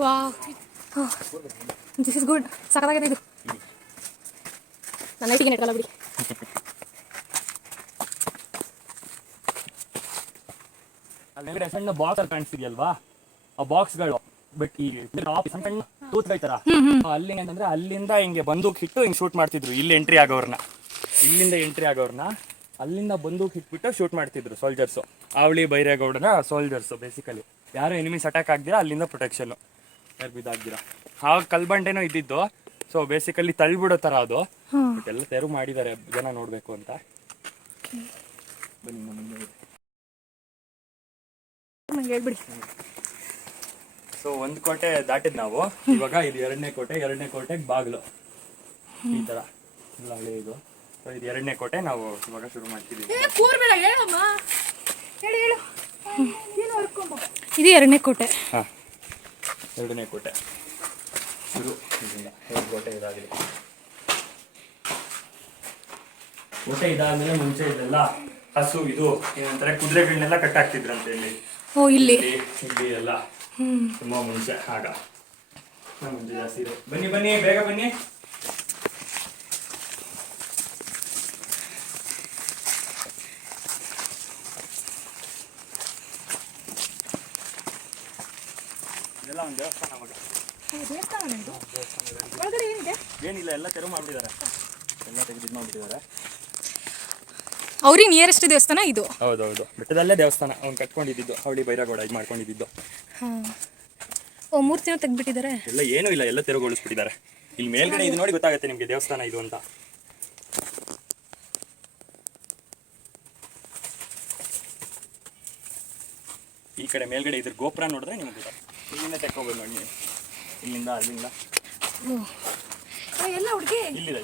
Wow, this is good. ಸಖತ್ತಾಗಿದೆ ಇದು. ನನ್ನ ಐಟಿಗೆ ನೆಟ್ಕಲ್ಲ ಬಿಡಿ. ಅಲ್ಲಿ ಸಣ್ಣ ಬಾಕ್ಸ್ ಕಾಣಿಸ್ತಿದೆಯಲ್ವಾ, ಆ ಬಾಕ್ಸ್ಗಳು ಬಟ್ ಈ ಸಣ್ಣ ತೂತ್ಗಳ ತರ ಅಲ್ಲಿ ಏನಂತಂದ್ರೆ ಅಲ್ಲಿಂದ ಹಿಂಗೆ ಬಂದೂಕ್ ಇಟ್ಟು ಹಿಂಗೆ ಶೂಟ್ ಮಾಡ್ತಿದ್ರು. ಇಲ್ಲಿ ಎಂಟ್ರಿ ಆಗೋರ್ನ, ಇಲ್ಲಿಂದ ಎಂಟ್ರಿ ಆಗೋರ್ನ ಅಲ್ಲಿಂದ ಬಂದೂಕ್ ಇಟ್ಬಿಟ್ಟು ಶೂಟ್ ಮಾಡ್ತಿದ್ರು ಸೋಲ್ಜರ್ಸು. ಆವಳಿ ಬೈರೇಗೌಡನ ಸೋಲ್ಜರ್ಸು ಬೇಸಿಕಲಿ. ಯಾರು ಎನಿಮೀಸ್ ಅಟ್ಯಾಕ್ ಆಗ್ದಿರಾ ಅಲ್ಲಿಂದ ಪ್ರೊಟೆಕ್ಷನ್ ಯಾರು ಬಿದ್ದಾಗ್ದಿರಾ. ಆಗ ಕಲ್ಬಂಡೆನೋ ಇದ್ದಿದ್ದು. ಸೊ ಬೇಸಿಕಲಿ ತಳ್ಬಿಡೋ ಥರ ಅದು. ಎಲ್ಲ ತೆರವು ಮಾಡಿದ್ದಾರೆ ಜನ ನೋಡಬೇಕು ಅಂತ. ಬನ್ನಿ ನಂಗೆ ಹೇಳ್ಬಿಡಿ. ಸೊ ಒಂದು ಕೋಟೆ ದಾಟಿದ್ ನಾವು. ಇವಾಗ ಇದು ಎರಡನೇ ಕೋಟೆಗೆ ಬಾಗಿಲು ಈ ತರ ಎಲ್ಲ ಹಳೆ ಇದು. ಸೊ ಇದು ಎರಡನೇ ಕೋಟೆ ನಾವು ಇವಾಗ ಶುರು ಮಾಡ್ತಿದ್ದೀವಿ. ಇದು ಎರಡನೇ ಕೋಟೆ. ಹಾಂ, ಎರಡನೇ ಕೋಟೆ ಶುರು. ಇದರಿಂದ ಎರಡು ಕೋಟೆ ಇದಾಗಿದೆ. ಕೋಟೆ ಇದಾದ್ಮೇಲೆ ಮುಂಚೆ ಇದೆಲ್ಲ ಹಸು ಇದು ಏನಂತಾರೆ ಕುದುರೆಗಳನ್ನೆಲ್ಲ ಕಟ್ಟಾಕ್ತಿದ್ರಂತೆ ಇಲ್ಲಿ. ಓ, ಇಲ್ಲಿ ಇಲ್ಲಿ ಎಲ್ಲ ತುಂಬಾ ಮುಂಚೆ. ಆಗ ಮುಂಚೆ ಜಾಸ್ತಿ ಇದೆ. ಬನ್ನಿ ಬನ್ನಿ ಬೇಗ ಬನ್ನಿ. ಇದೆಲ್ಲ ಒಂದು ದೇವಸ್ಥಾನ ಮಗ. ಏನಿಲ್ಲ, ಎಲ್ಲ ತೆರವು ಮಾಡ್ಬಿಟ್ಟಿದ್ದಾರೆ, ಎಲ್ಲ ತೆಗೆದು ಮಾಡ್ಬಿಟ್ಟಿದ್ದಾರೆ. ಅವ್ರಿಗೆ ನಿಯರೆಸ್ಟ್ ದೇವಸ್ಥಾನ ಇದು. ಹೌದೌದು, ಬೆಟ್ಟದಲ್ಲೇ ದೇವಸ್ಥಾನ ಅವ್ನು ಕಟ್ಕೊಂಡಿದ್ದು. ಅವಳಿ ಬೈರಾಗೌಡ ಇದು ಮಾಡ್ಕೊಂಡಿದ್ದು. ಓ, ಮೂರ್ತಿನೂ ತೆಗ್ದ್ಬಿಟ್ಟಿದ್ದಾರೆ. ಎಲ್ಲ ಏನೂ ಇಲ್ಲ, ಎಲ್ಲ ತೆರವುಗೊಳಿಸ್ಬಿಟ್ಟಿದ್ದಾರೆ. ಇಲ್ಲಿ ಮೇಲ್ಗಡೆ ಇದು ನೋಡಿ ಗೊತ್ತಾಗುತ್ತೆ ನಿಮಗೆ ದೇವಸ್ಥಾನ ಇದು ಅಂತ. ಈ ಕಡೆ ಮೇಲ್ಗಡೆ ಇದ್ರ ಗೋಪುರ ನೋಡಿದ್ರೆ ನಿಮ್ಗೆ ಗೊತ್ತಾಗುತ್ತೆ. ಇಲ್ಲಿಂದ ತೆಕ್ಕೋಬೋದು ನೋಡಿ ನೀವು, ಇಲ್ಲಿಂದ ಅಲ್ಲಿಂದ ಎಲ್ಲ ಹುಡುಗಿ ಇಲ್ಲಿದೆ.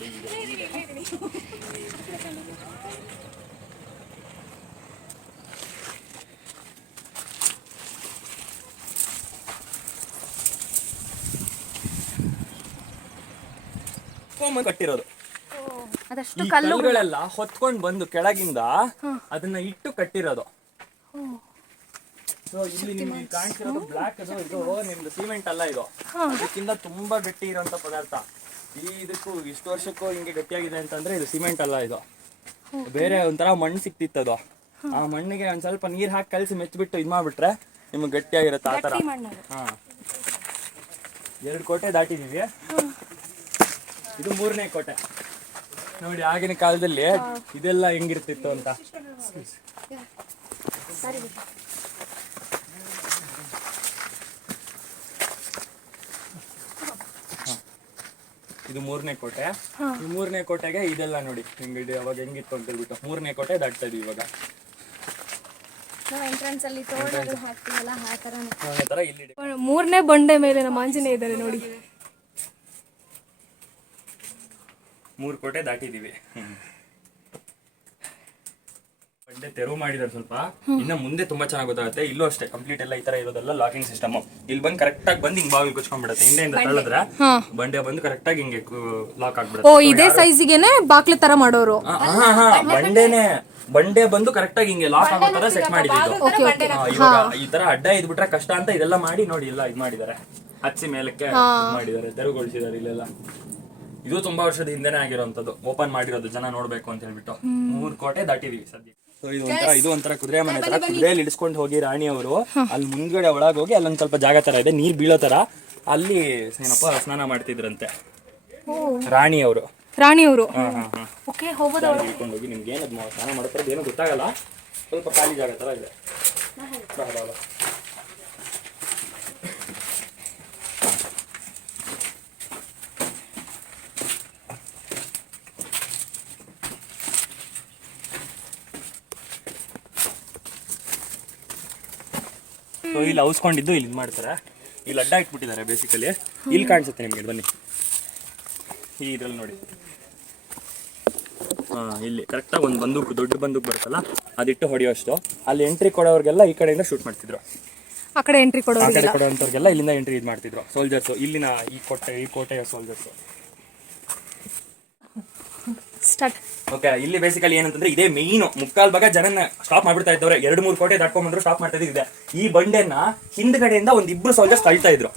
ಕಟ್ಟಿರೋದು ಅದಷ್ಟು ಕಲ್ಲುಗಳೆಲ್ಲ ಹೊತ್ಕೊಂಡು ಬಂದು ಕೆಳಗಿಂದ ಅದನ್ನ ಇಟ್ಟು ಕಟ್ಟಿರೋದು. ಸೊ ಇಲ್ಲಿ ನಿಮ್ಗೆ ಕಾಣಿಸಿರೋದು ಬ್ಲಾಕ್ ಅದು, ಇದು ನಿಮ್ದು ಸಿಮೆಂಟ್ ಅಲ್ಲ, ಇದು ಇದಕ್ಕಿಂತ ತುಂಬಾ ಗಟ್ಟಿ ಇರೋಂಥ ಪದಾರ್ಥ. ಇದಕ್ಕೂ ಇಷ್ಟು ವರ್ಷಕ್ಕೂ ಹಿಂಗೆ ಗಟ್ಟಿಯಾಗಿದೆ ಅಂತಂದ್ರೆ ಇದು ಸಿಮೆಂಟ್ ಅಲ್ಲ, ಇದು ಬೇರೆ ಒಂಥರ ಮಣ್ಣು ಸಿಕ್ತಿತ್ತದು. ಆ ಮಣ್ಣಿಗೆ ಒಂದ್ ಸ್ವಲ್ಪ ನೀರ್ ಹಾಕಿ ಕಲಸಿ ಮೆಚ್ಚಿಬಿಟ್ಟು ಇದು ಮಾಡ್ಬಿಟ್ರೆ ನಿಮ್ಗೆ ಗಟ್ಟಿಯಾಗಿರುತ್ತೆ ಆ ತರ. ಹಾ, 2 ಕೋಟೆ ದಾಟಿದೀವಿ. ಇದು 3ನೇ ಕೋಟೆ. ನೋಡಿ ಆಗಿನ ಕಾಲದಲ್ಲಿ ಇದೆಲ್ಲ ಹೆಂಗಿರ್ತಿತ್ತು ಅಂತ. ಇದು 3ನೇ ಕೋಟೆ. ಈ 3ನೇ ಕೋಟೆಗೆ ಇದೆಲ್ಲ ನೋಡಿ ಹಿಂಗಿದೆ ಅವಾಗ ಹೆಂಗಿತ್ತು ಅಂತ ಹೇಳ್ಬಿಟ್ಟು 3ನೇ ಕೋಟೆ ದಾಟ್ತಾ ಇದೀವಿ ಇವಾಗ. ಎಂಟ್ರೆನ್ಸ್ ಅಲ್ಲಿ ತೋರಣಗಳು ಹಾಕ್ತೀವಲ್ಲ ಆ ತರ ಇಲ್ಲಿ 3ನೇ ಬಂಡೆ ಮೇಲೆ ನಮ್ಮ ಆಂಜನೇಯ ಇದ್ದಾರೆ ನೋಡಿ. 3 ಕೋಟೆ ದಾಟಿದೀವಿ. ಬಂಡೆ ತೆರವು ಮಾಡಿದಾರೆ ಸ್ವಲ್ಪ. ಇನ್ನ ಮುಂದೆ ತುಂಬಾ ಚೆನ್ನಾಗಿ ಗೊತ್ತಾಗುತ್ತೆ. ಇಲ್ಲೂ ಅಷ್ಟೇ ಕಂಪ್ಲೀಟ್ ಎಲ್ಲ ಈ ತರ ಇರೋದೆಲ್ಲ ಲಾಕಿಂಗ್ ಸಿಸ್ಟಮ್. ಇಲ್ಲಿ ಬಂದು ಕರೆಕ್ಟ್ ಆಗಿ ಬಂದು ಹಿಂಗ್ ಬಾಗಿಲು ಕುಚ್ಕೊಂಡ್ಬಿಡುತ್ತೆ. ಹಿಂದೆಯಿಂದ ತಳ್ಳಿದ್ರೆ ಬಂಡೆ ಬಂದು ಕರೆಕ್ಟ್ ಆಗಿ ಹಿಂಗೆ ಲಾಕ್ ಆಗ್ಬಿಡುತ್ತೆ. ಓ, ಇದೇ ಸೈಜ್ಗೆನೆ ಬಾಕ್ಲು ತರ ಮಾಡೋರು. ಬಂಡೆ ಬಂದು ಕರೆಕ್ಟ್ ಆಗಿ ಹಿಂಗೆ ಲಾಕ್ ಆಗೋ ತರ ಸೆಟ್ ಮಾಡಿದ್ದು. ಇವಾಗ ಈ ತರ ಅಡ್ಡ ಇದ್ಬಿಟ್ರೆ ಕಷ್ಟ ಅಂತ ಇದೆಲ್ಲ ಮಾಡಿ ನೋಡಿ ಎಲ್ಲ ಇದ್ ಮಾಡಿದ್ದಾರೆ. ಹಚ್ಚಿ ಮೇಲಕ್ಕೆ ಮಾಡಿದ್ದಾರೆ, ತೆರವುಗೊಳಿಸಿದ್ದಾರೆ ಇಲ್ಲೆಲ್ಲ. ಇದು ತುಂಬಾ ವರ್ಷದ ಹಿಂದೆನೆ ಆಗಿರೋಂಥದ್ದು, ಓಪನ್ ಮಾಡಿರೋದು ಜನ ನೋಡ್ಬೇಕು ಅಂತ ಹೇಳ್ಬಿಟ್ಟು. 3 ಕೋಟೆ ದಾಟಿದೀವಿ ಸದ್ಯ. ಇದು ಒಂಥರ ಕುದುರೆ ಮನೆ ತರ. ಕುದುರೆಯಲ್ಲಿ ಇಳಿಸ್ಕೊಂಡು ಹೋಗಿ ರಾಣಿಯವರು ಅಲ್ಲಿ ಮುಂದ್ಗಡೆ ಒಳಗೆ ಹೋಗಿ ಅಲ್ಲೊಂದ್ ಸ್ವಲ್ಪ ಜಾಗ ತರ ಇದೆ, ನೀರ್ ಬೀಳೋ ತರ. ಅಲ್ಲಿ ಏನಪ್ಪ ಸ್ನಾನ ಮಾಡ್ತಿದ್ರಂತೆ ರಾಣಿಯವರು. ಹಿಡ್ಕೊಂಡು ಹೋಗಿ ನಿಮ್ಗೆ ಏನದು ಸ್ನಾನ ಮಾಡ್ತಾರದು ಏನೋ ಗೊತ್ತಾಗಲ್ಲ. ಸ್ವಲ್ಪ ಖಾಲಿ ಜಾಗ ತರ ಇದೆ. ಸೊ ಇಲ್ಲಿ ಔಸ್ಕೊಂಡಿದ್ದು ಇಲ್ಲಿ ಮಾಡ್ತಾರೆ. ಇಲ್ಲಿ ಅಡ್ಡ ಇಟ್ಬಿಟ್ಟಿದ್ದಾರೆ ಬೇಸಿಕಲಿ. ಇಲ್ಲಿ ಕಾಣಿಸುತ್ತೆ ನಿಮಗೆ, ಬನ್ನಿ ಈ ಇದ್ರಲ್ಲಿ ನೋಡಿ. ಇಲ್ಲಿ ಕರೆಕ್ಟಾಗಿ ಒಂದು ಬಂದೂಕು, ದೊಡ್ಡ ಬಂದೂಕು ಬರುತ್ತಲ್ಲ ಅದಿಟ್ಟು ಹೊಡೆಯೋಷ್ಟು. ಅಲ್ಲಿ ಎಂಟ್ರಿ ಕೊಡೋರಿಗೆಲ್ಲ ಈ ಕಡೆಯಿಂದ ಶೂಟ್ ಮಾಡ್ತಿದ್ರು. ಆ ಕಡೆ ಎಂಟ್ರಿ ಕೊಡೋಂಥವ್ರಿಗೆಲ್ಲ ಇಲ್ಲಿಂದ ಎಂಟ್ರಿ ಇದು ಮಾಡ್ತಿದ್ರು ಸೋಲ್ಜರ್ಸು. ಇಲ್ಲಿನ ಈ ಕೋಟೆಯ ಸೋಲ್ಜರ್ಸು. ಓಕೆ, ಇಲ್ಲಿ ಬೇಸಿಕಲಿ ಏನಂತಂದ್ರೆ ಇದೇ ಮೇಯ್ನು. ಮುಕ್ಕಾಲ್ ಭಾಗ ಜನನ ಸ್ಟಾಪ್ ಮಾಡ್ಬಿಡ್ತಾ ಇದ್ದವ್ರೆ. 2-3 ಕೋಟೆ ದಾಟ್ಕೊಂಡ್ಬಂದ್ರು ಸ್ಟಾಪ್ ಮಾಡ್ತಾ ಇದೆ. ಈ ಬಂಡೆನ ಹಿಂದ್ಗಡೆಯಿಂದ ಒಂದ್ 2 ಸೋಲ್ಜರ್ಸ್ ತಳ್ತಾ ಇದ್ರು.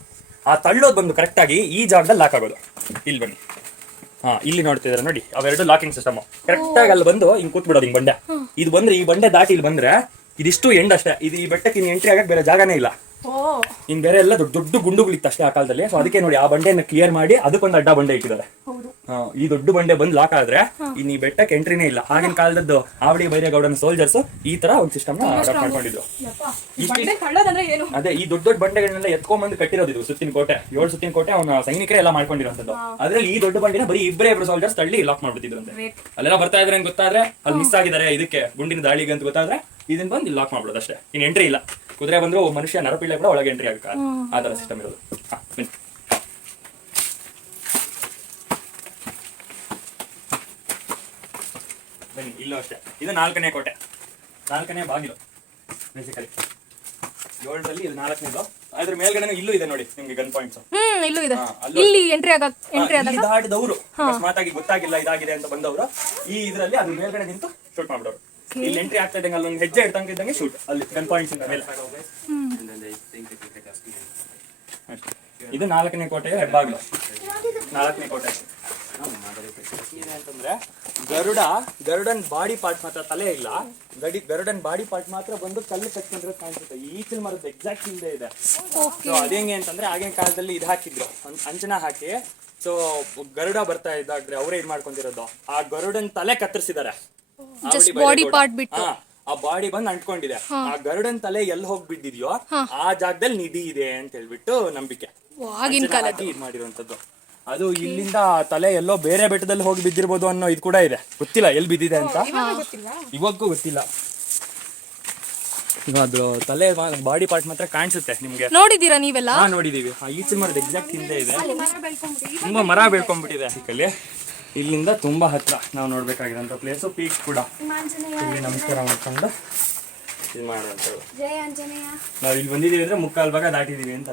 ಆ ತಳ್ಳೋದು ಬಂದು ಕರೆಕ್ಟ್ ಆಗಿ ಈ ಜಾಗದಲ್ಲಿ ಲಾಕ್ ಆಗೋದು. ಇಲ್ಲಿ ಬನ್ನಿ, ಹಾ ಇಲ್ಲಿ ನೋಡ್ತಿದ್ರೆ ನೋಡಿ, ಅವೆರಡು ಲಾಕಿಂಗ್ ಸಿಸ್ಟಮ್ ಕರೆಕ್ಟ್ ಆಗಿ ಅಲ್ಲಿ ಬಂದು ಹಿಂಗ್ ಕೂತ್ಬಿಡೋದು ಹಿಂಗ್ ಬಂಡೆ. ಇದು ಬಂದ್ರೆ ಈ ಬಂಡೆ ದಾಟಿ ಇಲ್ಲಿ ಬಂದ್ರೆ ಇದಿಷ್ಟು ಎಂಡ್ ಅಷ್ಟೇ. ಇದು ಈ ಬೆಟ್ಟಕ್ಕೆ ಇನ್ನು ಎಂಟ್ರಿ ಆಗಕ್ಕೆ ಬೇರೆ ಜಾಗನೇ ಇಲ್ಲ. ಇನ್ ಬೇರೆ ಎಲ್ಲ ದೊಡ್ಡ ದೊಡ್ಡ ಗುಂಡುಗಳಿತ್ತು ಅಷ್ಟೇ ಆ ಕಾಲದಲ್ಲಿ. ಸೊ ಅದಕ್ಕೆ ನೋಡಿ ಆ ಬಂಡೆನ ಕ್ಲಿಯರ್ ಮಾಡಿ ಅದಕ್ಕೊಂದು ಅಡ್ಡ ಬಂಡೆ ಇಟ್ಟಿದ್ದಾರೆ. ಈ ದೊಡ್ಡ ಬಂಡೆ ಬಂದು ಲಾಕ್ ಆದ್ರೆ ಇನ್ ಈ ಬೆಟ್ಟಕ್ಕೆ ಎಂಟ್ರಿನೇ ಇಲ್ಲ. ಆಗಿನ ಕಾಲದದ್ದು ಆವಡಿ ಬೈರೇಗೌಡನ ಸೋಲ್ಜರ್ಸ್ ಈ ತರ ಒಂದು ಸಿಸ್ಟಮ್ ನ ಅಡಾಪ್ಟ್ ಮಾಡ್ಕೊಂಡಿದ್ರು. ಅದೇ ಈ ದೊಡ್ಡ ದೊಡ್ಡ ಬಂಡೆಗಳನ್ನೆಲ್ಲ ಎತ್ಕೊಂಡ್ಬಂದು ಕಟ್ಟಿರೋದು ಇದು ಸುತ್ತಿನ ಕೋಟೆ. 7 ಸುತ್ತಿನ ಕೋಟೆ ಅವನ ಸೈನಿಕರೇ ಎಲ್ಲ ಮಾಡ್ಕೊಂಡಿರೋಂಥದ್ದು. ಅದ್ರಲ್ಲಿ ಈ ದೊಡ್ಡ ಬಂಡಿನ ಬರೀ ಇಬ್ಬರು ಸೋಲ್ಜರ್ಸ್ ತಳ್ಳಿ ಲಾಕ್ ಮಾಡ್ಬಿಟ್ಟಿದ್ರಂತೆ. ಅಲ್ಲೆಲ್ಲ ಬರ್ತಾ ಇದ್ರೆ ಗೊತ್ತಾದ್ರೆ ಅಲ್ಲಿ ಮಿಸ್ ಆಗಿದ್ದಾರೆ ಇದಕ್ಕೆ ಗುಂಡಿನ ದಾಳಿಗೆ ಅಂತ ಗೊತ್ತಾದ್ರೆ ಇದನ್ನ ಬಂದು ಇಲ್ಲಿ ಲಾಕ್ ಮಾಡ್ಬಿಡೋದು ಅಷ್ಟೇ. ಇನ್ ಎಂಟ್ರಿ ಇಲ್ಲ. ಕುದುರೆ ಬಂದ್ರು ಮನುಷ್ಯ ನರಪಿಳ್ಳೆ ಕೂಡ ಒಳಗೆ ಎಂಟ್ರಿ ಆಗಕ್ಕ ಆ ತರ ಸಿಸ್ಟಮ್ ಇರೋದು. ಬನ್ನಿ ಇಲ್ಲೂ ಅಷ್ಟೇ. ಇದು 4ನೇ ಕೋಟೆ, 4ನೇ ಬಾಗಿಲು. ಬೇಸಿಕಲಿ 7ರಲ್ಲಿ ಇದು 4ನೇದು. ಅದ್ರ ಮೇಲ್ಗಡೆ ಇಲ್ಲೂ ಇದೆ ನೋಡಿ ನಿಮ್ಗೆ ಗನ್ ಪಾಯಿಂಟ್ಸ್. ಇಲ್ಲೂ ಇದೆ. ಇಲ್ಲಿ ಎಂಟ್ರಿ ದಾಟಿದವರು ಅಕಸ್ಮಾತ್ ಆಗಿ ಗೊತ್ತಾಗಿಲ್ಲ ಇದಾಗಿದೆ ಅಂತ ಬಂದವರು ಈ ಇದ್ರಲ್ಲಿ ಅದ್ರ ಮೇಲ್ಗಡೆ ನಿಂತು ಶೂಟ್ ಮಾಡ್ಬಿಡೋರು. ಇಲ್ಲಿ ಎಂಟ್ರಿ ಆಗ್ತಾ ಇದ್ದಂಗೆ ಅಲ್ಲೊಂದು ಹೆಜ್ಜೆ ಇದ್ದಂಗೆ ಶೂಟ್ ಅಲ್ಲಿ ಗನ್ ಪಾಯಿಂಟ್ಸ್ ಮೇಲೆ. ಇದು 4ನೇ ಕೋಟೆಯ ಹೆಬ್ಬಾಗಿಲು. 4ನೇ ಕೋಟೆ ಅಂತಂದ್ರೆ ಗರುಡನ್ ಬಾಡಿ ಪಾರ್ಟ್ ಮಾತ್ರ, ತಲೆ ಇಲ್ಲ. ಗರುಡನ್ ಬಾಡಿ ಪಾರ್ಟ್ ಮಾತ್ರ ಬಂದು ಕಲ್ಲು ಕಟ್ಕೊಂಡಿರೋದು ಕಾಣಿಸುತ್ತೆ. ಈಚಲ್ ಮರದ ಎಕ್ಸಾಕ್ಟ್ ಹಿಂದೆ ಇದೆ. ಸೊ ಅದೇಂಗೆ ಅಂತಂದ್ರೆ ಆಗಿನ ಕಾಲದಲ್ಲಿ ಇದು ಹಾಕಿದ್ರು, ಅಂಚನ ಹಾಕಿ. ಸೊ ಗರುಡ ಬರ್ತಾ ಇದ್ದಾಗ್ರೆ ಅವರೇ ಇದು ಮಾಡ್ಕೊಂಡಿರೋದು. ಆ ಗರುಡನ್ ತಲೆ ಕತ್ತರಿಸಿದ್ದಾರೆ. ಬಾಡಿ ಪಾರ್ಟ್ ಬಿಟ್ಟು ಆ ಬಾಡಿ ಬಂದು ಅಂಟ್ಕೊಂಡಿದೆ. ಆ ಗರುಡನ್ ತಲೆ ಎಲ್ಲಿ ಹೋಗಿ ಬಿದ್ದಿದ್ಯೋ ಆ ಜಾಗದಲ್ಲಿ ನಿಧಿ ಇದೆ ಅಂತ ಹೇಳ್ಬಿಟ್ಟು ನಂಬಿಕೆ. ಇದ್ ಮಾಡಿರುವಂತದ್ದು ಅದು. ಇಲ್ಲಿಂದ ತಲೆ ಎಲ್ಲೋ ಬೇರೆ ಬೆಟ್ಟದಲ್ಲಿ ಹೋಗಿ ಬಿದ್ದಿರ್ಬೋದು ಅನ್ನೋ ಇದು ಕೂಡ ಇದೆ. ಗೊತ್ತಿಲ್ಲ ಎಲ್ಲಿ ಬಿದ್ದಿದೆ ಅಂತ, ಇವಾಗೂ ಗೊತ್ತಿಲ್ಲ. ಅದು ತಲೆ ಬಾಡಿ ಪಾರ್ಟ್ ಮಾತ್ರ ಕಾಣಿಸುತ್ತೆ ನಿಮ್ಗೆ. ನೋಡಿದೀರಾ ನೀವೆಲ್ಲ? ನೋಡಿದೀವಿ. ಆ ಈಚಿನ ಮರದ ಎಕ್ಸಾಕ್ಟ್ ಹಿಂದೆ ಇದೆ. ತುಂಬಾ ಮರ ಬೆಳ್ಕೊಂಡ್ಬಿಟ್ಟಿದೆ. ಇಲ್ಲಿ ಇಲ್ಲಿಂದ ತುಂಬಾ ಹತ್ರ ನಾವು ನೋಡ್ಬೇಕಾಗಿರೋಂಥ ಪ್ಲೇಸು. ಪೀಕ್ ಕೂಡ ಇಲ್ಲಿ ನಮಸ್ಕಾರ ಮಾಡ್ಕೊಂಡು ಇದು ಮಾಡುವಂಥದ್ದು. ನಾವು ಇಲ್ಲಿ ಬಂದಿದ್ದೀವಿ ಅಂದ್ರೆ 3/4 ಭಾಗ ದಾಟಿದೀವಿ ಅಂತ.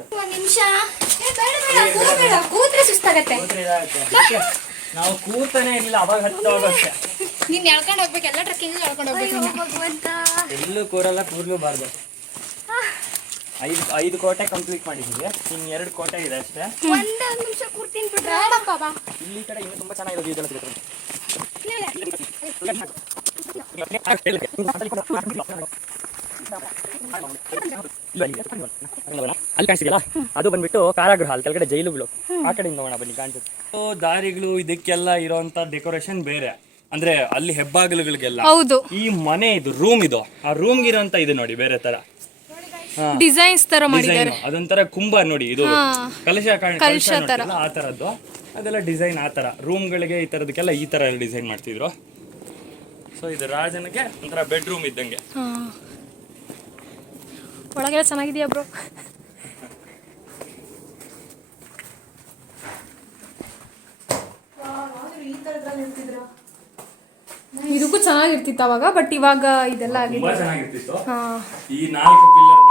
ನಾವು ಕೂತಾನೆ ಇಲ್ಲ, ಅವಾಗ ಹತ್ತೋಗಷ್ಟೇ. ಎಲ್ಲೂ ಕೂರಲ್ಲ, ಕೂರ್ಲೂಬಾರ್ದು. 5 ಕೋಟೆ ಕಂಪ್ಲೀಟ್ ಮಾಡಿದ್ದೀವಿ. ಇನ್ನು 2 ಕೋಟೆ ಇದೆ ಅಷ್ಟೇ. ಇಲ್ಲಿ ಕಡೆ ಇನ್ನೂ ತುಂಬಾ ಚೆನ್ನಾಗಿರೋದು ಇದೆಲ್ಲ ಸಿಗುತ್ತೆ. ಅಲ್ಲಿ ಕಾಣಿಸಿದೆಯಲ್ಲ ಅದು ಬಂದ್ಬಿಟ್ಟು ಕಾರಾಗೃಹ. ಅಲ್ಲಿ ಕೆಳಗಡೆ ಜೈಲುಗಳು. ಆ ಕಡೆಯಿಂದ ಹೋಗೋಣ ಬನ್ನಿ, ಕಾಣಿಸುತ್ತೆ. ದಾರಿಗಳು ಇದಕ್ಕೆಲ್ಲ ಇರೋಂತ ಡೆಕೋರೇಷನ್ ಬೇರೆ. ಅಂದ್ರೆ ಅಲ್ಲಿ ಹೆಬ್ಬಾಗಿಲುಗಳಿಗೆಲ್ಲ ಈ ಮನೆ ಇದು ರೂಮ್ ಇದು. ಆ ರೂಮ್ ಇರೋಂತ ಇದು ನೋಡಿ ಬೇರೆ ತರ ಡಿಸೈನ್ಸ್ ತರ ಮಾಡಿದ್ದಾರೆ. ಅದೊಂಥರ ಕುಂಭ ನೋಡಿ, ಇದು ಕಲಶ ಆ ತರದ್ದು. ಅದೆಲ್ಲ ಡಿಸೈನ್ ಆ ತರ ರೂಮ್ಗಳಿಗೆ ಈ ತರದಕ್ಕೆಲ್ಲ ಈ ತರ ಎಲ್ಲ ಡಿಸೈನ್ ಮಾಡ್ತಿದ್ರು. ಸೊ ಇದು ರಾಜನಿಗೆ ಒಂಥರ ಬೆಡ್ರೂಮ್ ಇದ್ದಂಗೆ. ಒಳಗೆಲ್ಲ ಚೆನ್ನಾಗಿದೆಯಾ ಬ್ರೋ? ಇದಕ್ಕೂ ಚೆನ್ನಾಗಿರ್ತಿತ್ತು ಅವಾಗ, ಬಟ್ ಇವಾಗ ಇದೆಲ್ಲ ತುಂಬಾ ಚೆನ್ನಾಗಿರ್ತಿತ್ತು. ಈ 4 ಪಿಲ್ಲರ್